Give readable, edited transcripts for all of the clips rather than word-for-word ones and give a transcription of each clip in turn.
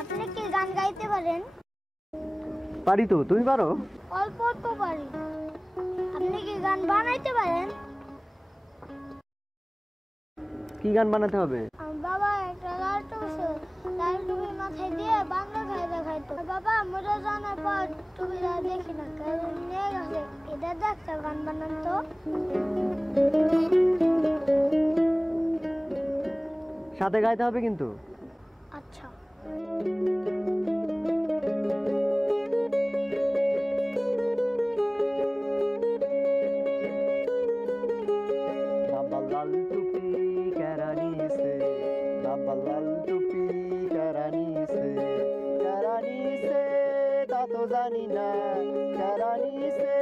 আপনি কি গান গাইতে পারেন? পারি তো, তুমি পারো? অল্প অল্প পারি। আপনি কি গান বানাইতে পারেন? কি গান বানাতে হবে? আমার বাবা একটা লাল টুপি মাথায় দিয়ে বাংলা গায়ে দেখাইতো। বাবা মরে জানার পর টুপিটা দেখি না, কারণ নিয়ে গেছে। এটা দেখতে গান বানান তো। সাথে গাইতে হবে কিন্তু। আচ্ছা। बाबा लाल टोपी करानी से, बाबा लाल टोपी करानी से ता तो जानी ना, करानी से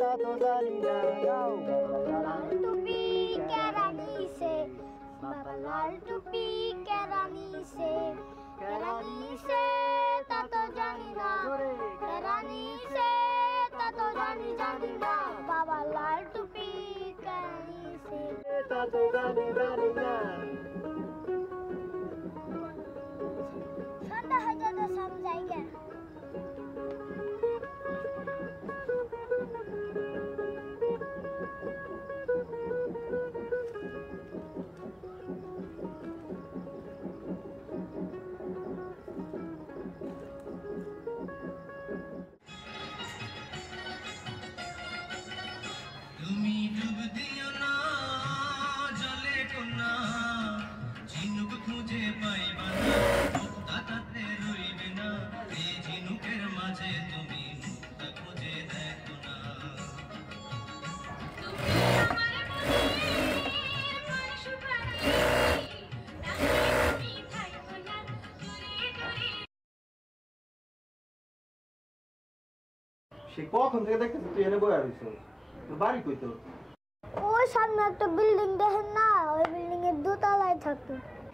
ता तो जानी ना। गाओ बाबा लाल टोपी करानी से, बाबा लाल टोपी करानी से ता तो जानी ना, करानी से ता तो जानी जानी ना। बाबा लाल टोपी करानी से ता तो जानी जानी ना। सन्दा है तो समझाएगा। সে কখন থেকে দেখতেছিস তুই এনে বয়ে আছিস? তোর বাড়ি কই তোর? ওই সামনে একটা বিল্ডিং দেখেন না, ওই বিল্ডিং এর দোতলায় থাকতো।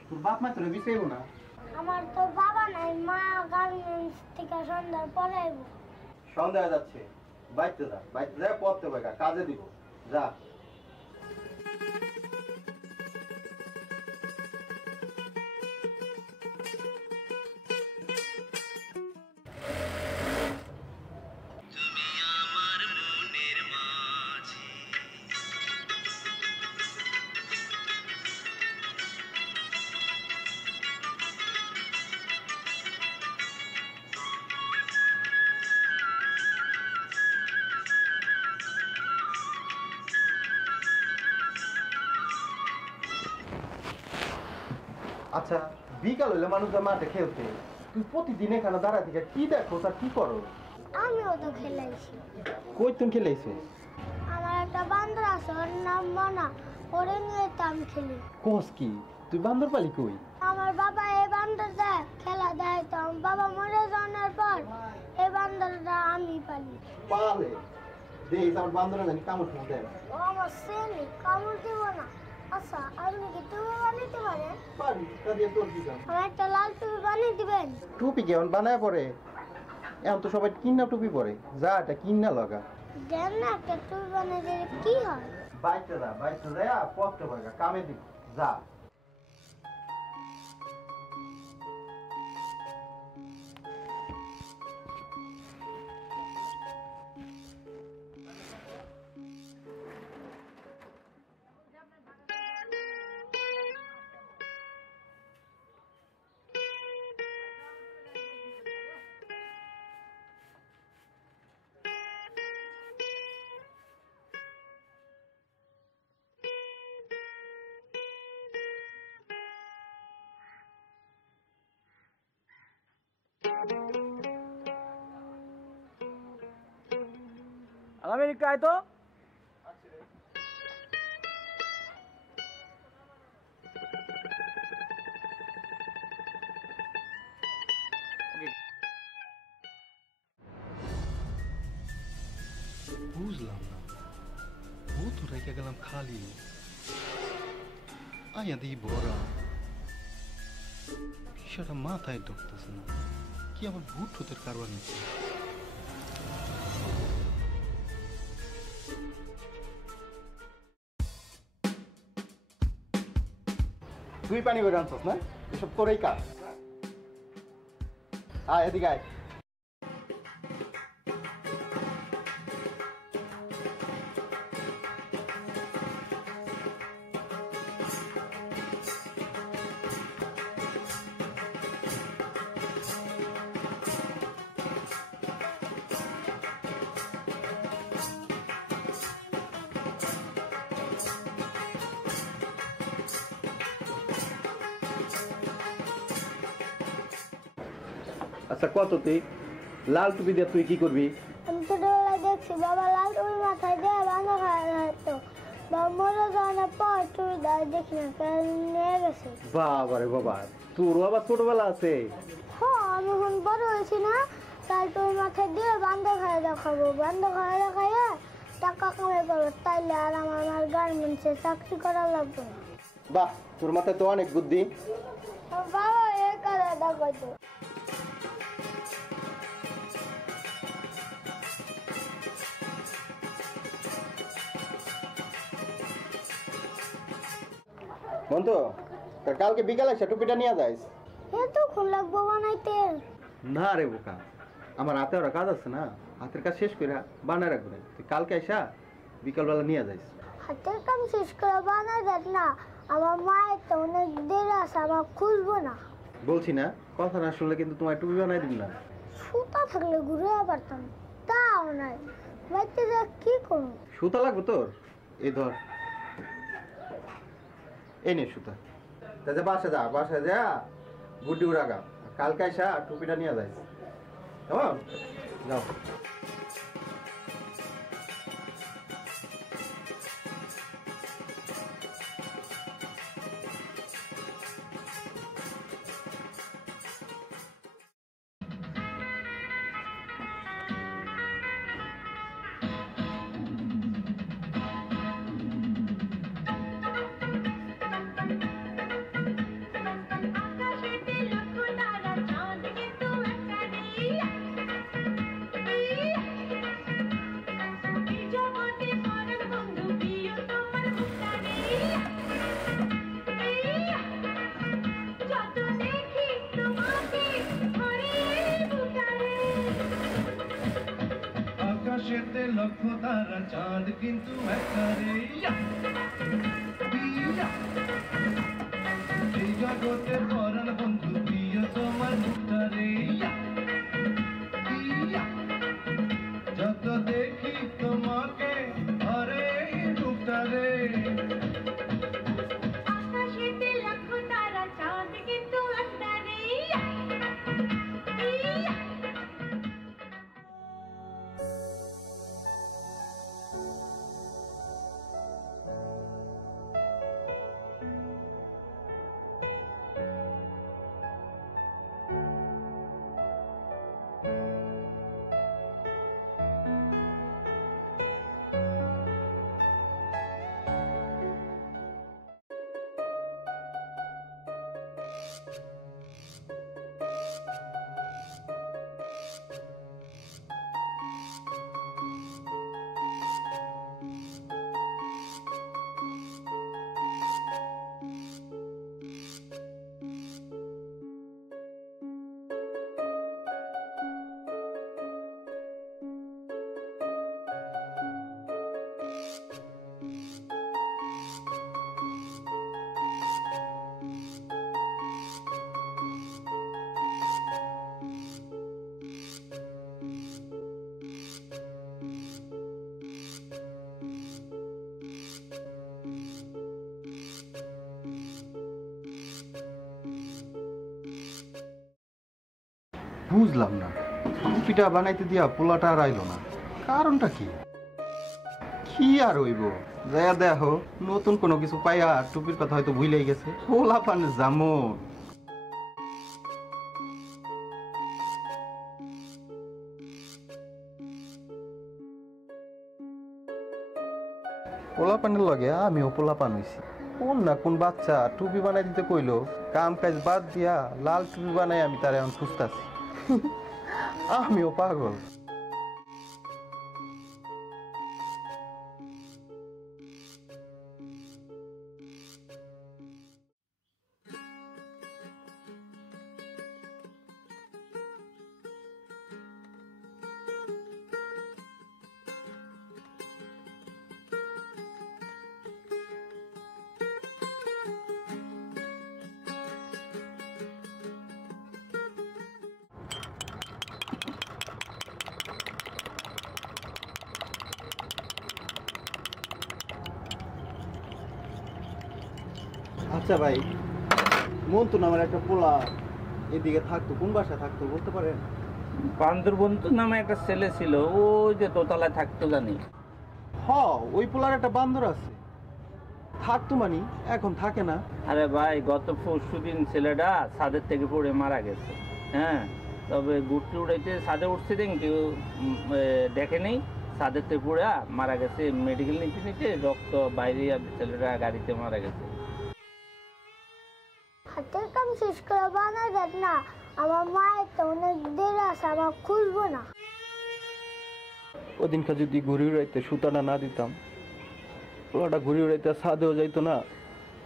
তোর বাপ মা তোরে বিছাইবো না? আমার তো বাবা নাই, মা গার্মেন্টস থেকে সন্ধ্যার পরে আইব। সন্ধ্যা হয়ে যাচ্ছে, বাইতে যা, বাইতে যা পড়তে বইকা কাজে দিব, যা। আচ্ছা, বিকাল হইলে মানুষ মাঠে খেলতে, তুই প্রতিদিন এখানে দাঁড়া থেকে কি দেখো আর কি করো? আমিও তো খেলাইছি। কই তুমি খেলাইছিস? আমার একটা বান্দর আছে, ওর নাম মনা, ওরে নিয়ে তো আমি খেলি। কোস কি তুই বান্দর পালি কই? আমার বাবা এই বান্দর দেয়, খেলা দেয়, তো আমার বাবা মরে যাওয়ার পর এই বান্দরটা আমি পালি। পালে দেই আমার বান্দরে জানি কামড় খেতে দেয়। ও আমার সেনি কামড় দিব না। আচ্ছা, আপনি কি টুপি বানাইতে পারেন? পারি, তা দিয়ে তোর কি কাম? আমার একটা লাল টুপি বানিয়ে দিবেন? টুপি কেমন বানায় পরে? এখন তো সবাই কিন্না টুপি পরে, যা এটা কিন্না লাগা। দেন না, একটা টুপি বানিয়ে দিলে কি হয়? বাইতে যা পড়তে বইকা কামে দিব, যা। আমেরিকা আয় তো। বুঝলাম না, ভূত রেখে গেলাম খালি, আয়া দিই ভরা, সেটা মাথায় ঢুকতেছে না। কি আবার ভূত ঠুতের কারবার নিচ্ছে? তুই পানি করে আনছস না, এসব তোরই কাজ। আয় এদিকে আয়। আচ্ছা কত তুই লাল টুপি দিয়ে তুই কি করবি? আমি ছোটবেলায় দেখছি বাবা লাল টুপি মাথায় দিয়ে বান্ধা খাইতো। বাবা মরে যাওয়ার পর টুপিটা দেখি না কারণ নিয়ে গেছে। বাবা রে বাবা, তোর আবার ছোটবেলা আছে? হ্যাঁ, আমি এখন বড় হয়েছি না, তাই টুপি মাথায় দিয়ে বান্ধা খাই দেখাবো। বান্ধা খাই দেখাইয়া টাকা কামাই করবো, তাইলে আর আমার গার্মেন্টসে চাকরি করা লাগবে না। বাহ, তোর মাথায় তো অনেক বুদ্ধি। বাবা এই কাজে দেখাইতো। বন্ধু, তা কালকে বিকালে এসে টুপিটা নিয়ে যাইস। এতক্ষণ লাগবো বানাইতে? না রে বোকা, আমার হাতে ওরা কাজ আছে না, হাতের কাজ শেষ করে বানায় রাখবে। তুই কালকে আইসা বিকালবেলা নিয়ে যাইস। হাতের কাম শেষ করে বানাই দেখ না, আমার মায়ের তো অনেক দেরি আছে, আমার খুঁজবো না। বলছি না, কথা না শুনলে কিন্তু তোমার টুপি বানাই দিন না। সুতা থাকলে ঘুরে পারতাম, তাও নাই। বাড়িতে যা কি করবো? সুতা লাগবে তোর? এই ধর, এই নে সুতা। তাতে বাসা যা গুড্ডি উড়াগা, কালকে আইসা টুপিটা নিয়ে যাইস। কেমন? যাও। আকাশেতে লক্ষ তারা, চাঁদ কিন্তু একবারে। এই জগতে পরাণ বন্ধু, প্রিয় তোমার মুখটারে। যত দেখি তোমাকে আরে মুখটারে। আকাশেতে লক্ষ তারা, চাঁদ কিন্তু একবারে। বুঝলাম না, টুপিটা বানাইতে দিয়া পোলাটা আর আইলো না, কারণটা কি? কি আর হইব, যায়া দেখো নতুন কোনো কিছু পাইয়া টুপির কথা হয়তো ভুলেই গেছে। পোলা পানে জামন পোলা পানের লগে আমিও পোলা পান হইছি। কোন না কোন বাচ্চা টুপি বানাই দিতে কইলো, কাম কাজ বাদ দিয়া লাল টুপি বানাই আমি তার এখন খুঁজতাছি। আমিও পাগল। আচ্ছা ভাই, মন্তু নামের একটা পোলা এদিকে থাকতো, কোন বাসায় থাকতো বলতে পারেন? বান্দরবন্ধু নামে একটা ছেলে ছিল, ওই যে দোতলায় থাকতো জানি। হ, ওই পোলার একটা বান্দর আছে, থাকতো মানে এখন থাকে না। আরে ভাই, গত পরশুদিন ছেলেটা ছাদের থেকে পড়ে মারা গেছে। হ্যাঁ, তবে গুটি উড়াইতে ছাদে উঠছে দেন কেউ দেখে নেই, ছাদের থেকে পড়ে মারা গেছে। মেডিকেল নিতে নিতে রক্ত বাইরে ছেলেটা গাড়িতে মারা গেছে। হাতের কাম শেষ করে বানা যাক না, আমার মায়ের তো অনেক দেরি আছে, আমার খুলবো না। ওদিনকার যদি ঘুরি উড়াইতে সুতাটা না দিতাম, পোলাটা ঘুরি উড়াইতে ছাদেও যাইতো না,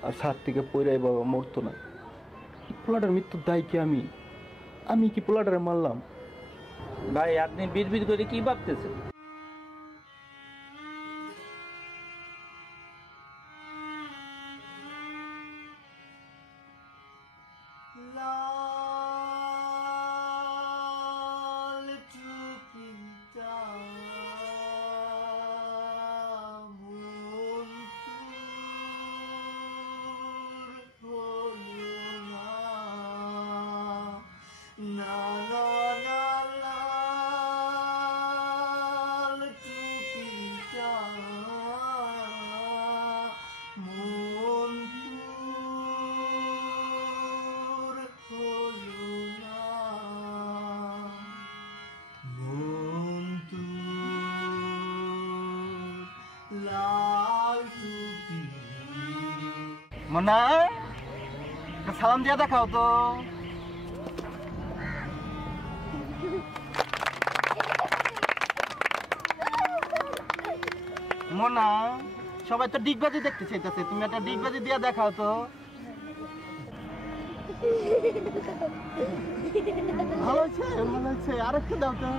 আর ছাদ থেকে পইরাই বাবা মরতো না। পোলাটার মৃত্যুর দায় কি আমি কি পোলাটারে মারলাম? ভাই, আপনি বিড়বিড় করে কি ভাবতেছেন? মনা, সালাম দিয়া দেখাও তো। মনা, সবাই তো ডিগবাজি দেখতে চাইতেছে, তুমি একটা ডিগবাজি দিয়া দেখাও তো। ভালো হয়েছে, ভালো হয়েছে, আরেকটু দাও তো।